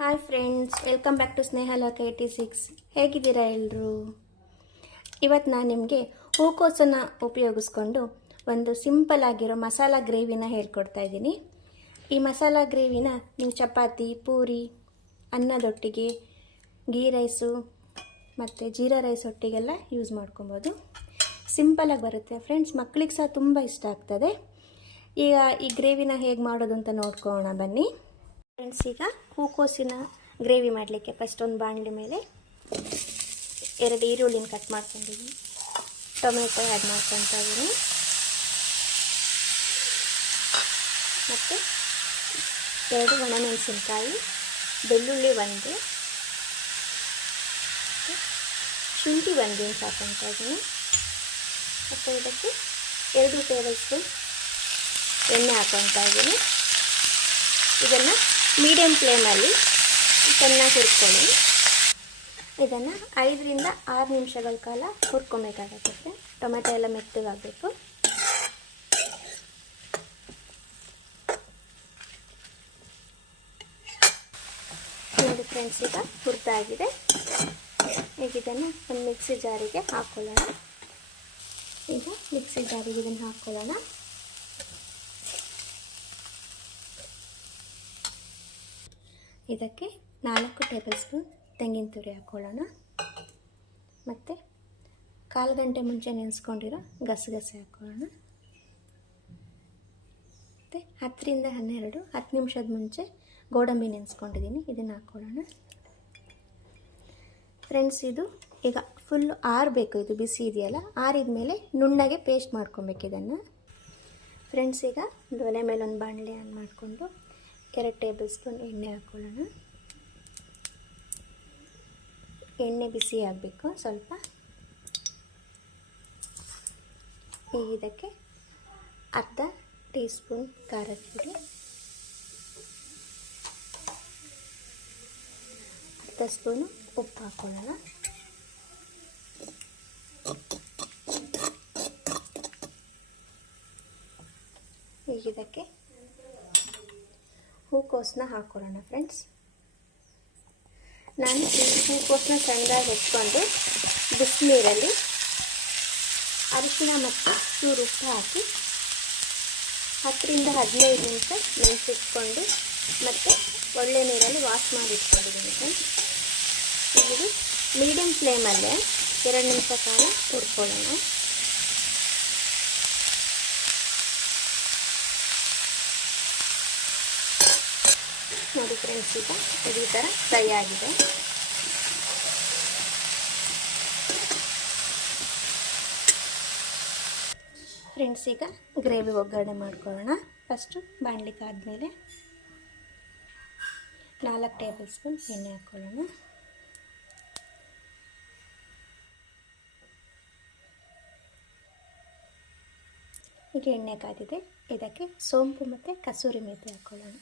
Hi friends, welcome back to Snehaloka 86. ಹೇಗಿದ್ದೀರಾ ಎಲ್ಲರೂ? ಇವತ್ತು ನಾನು ನಿಮಗೆ ಹೂಕೋಸನ್ನು ಉಪಯೋಗಿಸ್ಕೊಂಡು ಒಂದು ಸಿಂಪಲ್ ಆಗಿರೋ ಮಸಾಲ ಗ್ರೇವಿನ ಹೇಳ್ಕೊಡ್ತಾ ಇದ್ದೀನಿ. ಈ ಮಸಾಲ ಗ್ರೇವಿನ ನೀವು ಚಪಾತಿ, ಪೂರಿ, ಅನ್ನದೊಟ್ಟಿಗೆ, ಗೀ ರೈಸು ಮತ್ತು ಜೀರಾ ರೈಸ್ ಒಟ್ಟಿಗೆಲ್ಲ ಯೂಸ್ ಮಾಡ್ಕೊಬೋದು. ಸಿಂಪಲಾಗಿ ಬರುತ್ತೆ ಫ್ರೆಂಡ್ಸ್, ಮಕ್ಕಳಿಗೆ ಸಹ ತುಂಬ ಇಷ್ಟ ಆಗ್ತದೆ. ಈಗ ಈ ಗ್ರೇವಿನ ಹೇಗೆ ಮಾಡೋದು ಅಂತ ನೋಡ್ಕೊಳ್ಳೋಣ ಬನ್ನಿ ಫ್ರೆಂಡ್ಸ್. ಈಗ ಹೂಕೋಸಿನ ಗ್ರೇವಿ ಮಾಡಲಿಕ್ಕೆ ಫಸ್ಟ್ ಒಂದು ಬಾಣಲಿ ಮೇಲೆ 2 ಈರುಳ್ಳಿನ ಕಟ್ ಮಾಡ್ಕೊಂಡಿದ್ದೀನಿ, ಟೊಮೆಟೊ ಆ್ಯಡ್ ಮಾಡ್ಕೊತಾ ಇದ್ದೀನಿ, ಮತ್ತು 2 ಒಣಮೆಣಸಿನ್ಕಾಯಿ, ಬೆಳ್ಳುಳ್ಳಿ 1, ಶುಂಠಿ 1 ಇಂಚ್ ಹಾಕ್ಕೊತಾ ಇದ್ದೀನಿ, ಮತ್ತು ಇದಕ್ಕೆ 2 ಟೇಬಲ್ ಸ್ಪೂನ್ ಎಣ್ಣೆ ಹಾಕ್ಕೊತಾ ಇದ್ದೀನಿ. ಇದನ್ನು ಮೀಡಿಯಮ್ ಫ್ಲೇಮಲ್ಲಿ ಚೆನ್ನಾಗಿ ಹುರ್ಕೊಳ್ಳಿ. ಇದನ್ನು 5 ರಿಂದ 6 ನಿಮಿಷಗಳ ಕಾಲ ಹುರ್ಕೊಬೇಕಾಗುತ್ತೆ. ಟೊಮೆಟೊ ಎಲ್ಲ ಮೆತ್ತಗಾಗಬೇಕು. ನೋಡಿ ಫ್ರೆಂಡ್ಸ್, ಈಗ ಹುರಿದಾಗಿದೆ. ಈಗ ಇದನ್ನು ಒಂದು ಮಿಕ್ಸಿ ಜಾರಿಗೆ ಹಾಕ್ಕೊಳ್ಳೋಣ. ಈಗ ಮಿಕ್ಸಿ ಜಾರಿಗೆ ಇದನ್ನು ಹಾಕ್ಕೊಳ್ಳೋಣ. ಇದಕ್ಕೆ 4 ಟೇಬಲ್ ಸ್ಪೂನ್ ತೆಂಗಿನ ತುರಿ ಹಾಕ್ಕೊಳ್ಳೋಣ, ಮತ್ತು 1/4 ಗಂಟೆ ಮುಂಚೆ ನೆನೆಸ್ಕೊಂಡಿರೋ ಗಸಗಸೆ ಹಾಕ್ಕೊಳ್ಳೋಣ, ಮತ್ತು 10 ರಿಂದ 10 ನಿಮಿಷದ ಮುಂಚೆ ಗೋಡಂಬಿ ನೆನೆಸ್ಕೊಂಡಿದ್ದೀನಿ, ಇದನ್ನು ಹಾಕ್ಕೊಳ್ಳೋಣ. ಫ್ರೆಂಡ್ಸ್, ಇದು ಈಗ ಫುಲ್ಲು ಆರಬೇಕು. ಇದು ಬಿಸಿ ಇದೆಯಲ್ಲ, ಆರಿದ ಮೇಲೆ ನುಣ್ಣಗೆ ಪೇಸ್ಟ್ ಮಾಡ್ಕೊಬೇಕು ಇದನ್ನು. ಫ್ರೆಂಡ್ಸ್, ಈಗ ಒಂದು ಒಲೆ ಮೇಲೆ ಒಂದು ಬಾಣಲೆ ಆನ್ ಮಾಡಿಕೊಂಡು 2 ಟೇಬಲ್ ಸ್ಪೂನ್ ಎಣ್ಣೆ ಹಾಕ್ಕೊಳ್ಳೋಣ. ಎಣ್ಣೆ ಬಿಸಿ ಆಗಬೇಕು ಸ್ವಲ್ಪ. ಈಗ ಇದಕ್ಕೆ 1/2 ಟೀ ಸ್ಪೂನ್ ಖಾರದ ಪುಡಿ, 1/2 ಸ್ಪೂನು ಉಪ್ಪು ಹಾಕ್ಕೊಳ್ಳೋಣ. ಈಗ ಇದಕ್ಕೆ ಹೂಕೋಸನ್ನ ಹಾಕ್ಕೊಳ್ಳೋಣ. ಫ್ರೆಂಡ್ಸ್, ನಾನು ಈ ಹೂಕೋಸನ್ನ ಸಣ್ಣದಾಗಿ ಹೆಚ್ಕೊಂಡು ಬಿಸಿನೀರಲ್ಲಿ ಅರಿಶಿನ ಮತ್ತು ಚೂರು ಉಪ್ಪು ಹಾಕಿ 10 ರಿಂದ 15 ನಿಮಿಷ ನೆನೆಸಿಟ್ಕೊಂಡು ಮತ್ತು ಒಳ್ಳೆ ನೀರಲ್ಲಿ ವಾಶ್ ಮಾಡಿ ಇಟ್ಕೊಂಡಿದ್ದೀನಿ ಫ್ರೆಂಡ್ಸ್. ಇದು ಮೀಡಿಯಮ್ ಫ್ಲೇಮಲ್ಲೇ 2 ನಿಮಿಷ ಕಾಲ ಹುರ್ಕೊಳ್ಳೋಣ. ನೋಡಿ ಫ್ರೆಂಡ್ಸ್, ಈಗ ಈ ಥರ ಫ್ರೈ ಆಗಿದೆ. ಫ್ರೆಂಡ್ಸ್, ಈಗ ಗ್ರೇವಿ ಒಗ್ಗರಣೆ ಮಾಡ್ಕೊಳ್ಳೋಣ. ಫಸ್ಟು ಬಾಣಲಿಗೆ ಆದಮೇಲೆ 4 ಟೇಬಲ್ ಸ್ಪೂನ್ ಎಣ್ಣೆ ಹಾಕ್ಕೊಳ್ಳೋಣ. ಈಗ ಎಣ್ಣೆ ಕಾದಿದೆ. ಇದಕ್ಕೆ ಸೋಂಪು ಮತ್ತು ಕಸೂರಿ ಮೇಥಿ ಹಾಕ್ಕೊಳ್ಳೋಣ.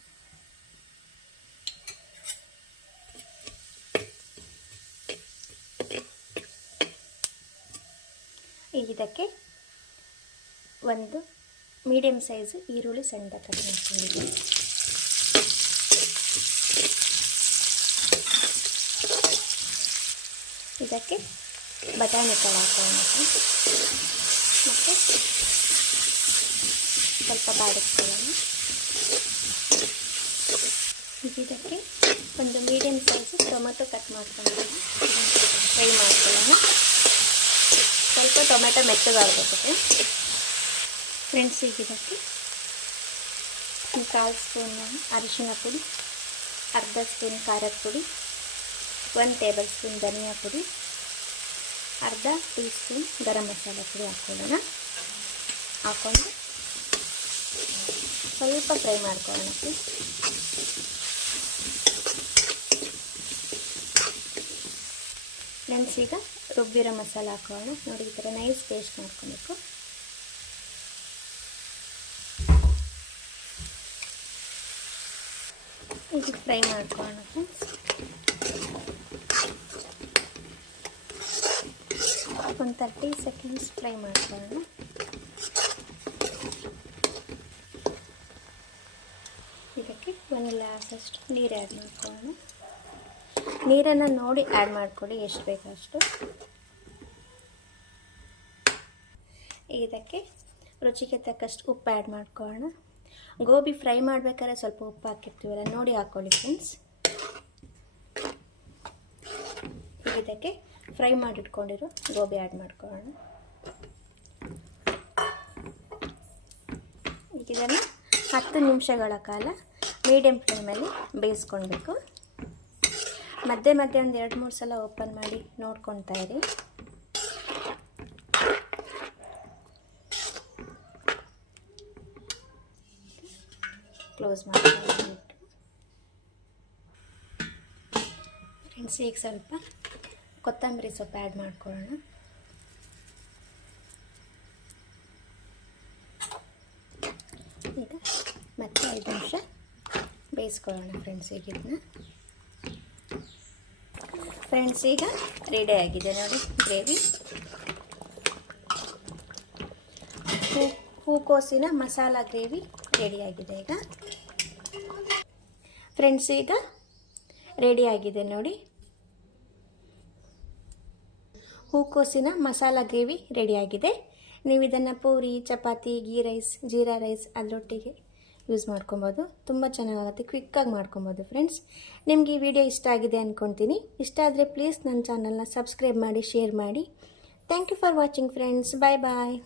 ಈಗ ಇದಕ್ಕೆ ಒಂದು ಮೀಡಿಯಮ್ ಸೈಜ್ ಈರುಳ್ಳಿ ಸಣ್ಣದಾಗಿ ಕಟ್ ಮಾಡ್ಕೊಂಡಿದ್ದೀನಿ. ಇದಕ್ಕೆ ಬಟಾಣಿಕಾಳು ಹಾಕೋಣ ಮತ್ತು ಸ್ವಲ್ಪ ಬಾಡಿಸ್ಕೊಳ್ಳೋಣ. ಇದಕ್ಕೆ ಒಂದು ಮೀಡಿಯಮ್ ಸೈಜ್ ಟೊಮೆಟೊ ಕಟ್ ಮಾಡ್ಕೊಂಡು ಫ್ರೈ ಮಾಡ್ಕೊಳ್ಳೋಣ. ಸ್ವಲ್ಪ ಟೊಮೆಟೊ ಮೆತ್ತಗಾಗಬೇಕು ಫ್ರೆಂಡ್ಸ್. ಈಗ ಇದಕ್ಕೆ 1/4 ಸ್ಪೂನ್ ಅರಿಶಿನ ಪುಡಿ, 1/2 ಸ್ಪೂನ್ ಖಾರದ ಪುಡಿ, 1 ಟೇಬಲ್ ಸ್ಪೂನ್ ಧನಿಯಾ ಪುಡಿ, 1/2 ಟೀ ಸ್ಪೂನ್ ಗರಂ ಮಸಾಲೆ ಪುಡಿ ಹಾಕ್ಕೊಳ್ಳೋಣ. ಹಾಕ್ಕೊಂಡು ಸ್ವಲ್ಪ ಫ್ರೈ ಮಾಡ್ಕೊಳ್ಳೋಣ. ಫ್ರೆಂಡ್ಸ್, ಈಗ ರುಬ್ಬಿರೋ ಮಸಾಲೆ ಹಾಕೋಣ. ನೋಡಿ, ಈ ಥರ ನೈಸ್ ಪೇಸ್ಟ್ ಮಾಡ್ಕೊಬೇಕು. ಇದು ಫ್ರೈ ಮಾಡ್ಕೊಳ್ಳೋಣ ಫ್ರೆಂಡ್ಸ್. ಒಂದು 30 ಸೆಕೆಂಡ್ಸ್ ಫ್ರೈ ಮಾಡ್ಕೊಳ್ಳೋಣ. ಇದಕ್ಕೆ 1 ಗ್ಲಾಸಷ್ಟು ನೀರು ಆ್ಯಡ್ ಮಾಡ್ಕೊಳ್ಳೋಣ. ನೀರನ್ನು ನೋಡಿ ಆ್ಯಡ್ ಮಾಡಿಕೊಡಿ, ಎಷ್ಟು ಬೇಕೋ ಅಷ್ಟು. ಇದಕ್ಕೆ ರುಚಿಗೆ ತಕ್ಕಷ್ಟು ಉಪ್ಪು ಆ್ಯಡ್ ಮಾಡ್ಕೊಳ್ಳೋಣ. ಗೋಬಿ ಫ್ರೈ ಮಾಡಬೇಕಾದ್ರೆ ಸ್ವಲ್ಪ ಉಪ್ಪು ಹಾಕಿರ್ತೀವಲ್ಲ, ನೋಡಿ ಹಾಕ್ಕೊಳ್ಳಿ ಫ್ರೆಂಡ್ಸ್. ಇದಕ್ಕೆ ಫ್ರೈ ಮಾಡಿಟ್ಕೊಂಡಿರೋ ಗೋಬಿ ಆ್ಯಡ್ ಮಾಡ್ಕೊಳ್ಳೋಣ. ಇದನ್ನು 10 ನಿಮಿಷಗಳ ಕಾಲ ಮೀಡಿಯಮ್ ಫ್ಲೇಮಲ್ಲಿ ಬೇಯಿಸ್ಕೊಳ್ಬೇಕು. ಮಧ್ಯೆ ಮಧ್ಯೆ ಒಂದು 2-3 ಸಲ ಓಪನ್ ಮಾಡಿ ನೋಡ್ಕೊತಾ ಇರಿ. ಕ್ಲೋಸ್ ಮಾಡ್ಕೊಂಡು ಫ್ರೆಂಡ್ಸ್, ಈಗ ಸ್ವಲ್ಪ ಕೊತ್ತಂಬರಿ ಸೊಪ್ಪು ಆ್ಯಡ್ ಮಾಡ್ಕೊಳ್ಳೋಣ. ಈಗ ಮತ್ತೆ 5 ನಿಮಿಷ ಬೇಯಿಸ್ಕೊಳ್ಳೋಣ ಫ್ರೆಂಡ್ಸ್. ಈಗ ಇದನ್ನ ಫ್ರೆಂಡ್ಸ್ ಈಗ ರೆಡಿ ಆಗಿದೆ ನೋಡಿ ಗ್ರೇವಿ. ಹೂಕೋಸಿನ ಮಸಾಲ ಗ್ರೇವಿ ರೆಡಿಯಾಗಿದೆ. ಈಗ ಫ್ರೆಂಡ್ಸ್ ಈಗ ರೆಡಿಯಾಗಿದೆ ನೋಡಿ, ಹೂಕೋಸಿನ ಮಸಾಲ ಗ್ರೇವಿ ರೆಡಿಯಾಗಿದೆ. ನೀವು ಇದನ್ನು ಪೂರಿ, ಚಪಾತಿ, ಗೀ ರೈಸ್, ಜೀರಾ ರೈಸ್ ಅದರೊಟ್ಟಿಗೆ ಯೂಸ್ ಮಾಡ್ಕೊಬೋದು. ತುಂಬ ಚೆನ್ನಾಗಾಗುತ್ತೆ, ಕ್ವಿಕ್ಕಾಗಿ ಮಾಡ್ಕೊಬೋದು ಫ್ರೆಂಡ್ಸ್. ನಿಮಗೆ ಈ ವಿಡಿಯೋ ಇಷ್ಟ ಆಗಿದೆ ಅಂದ್ಕೊಳ್ತೀನಿ. ಇಷ್ಟ ಆದರೆ ಪ್ಲೀಸ್ ನನ್ನ ಚಾನಲ್ನ ಸಬ್ಸ್ಕ್ರೈಬ್ ಮಾಡಿ, ಶೇರ್ ಮಾಡಿ. Thank you for watching friends. Bye bye.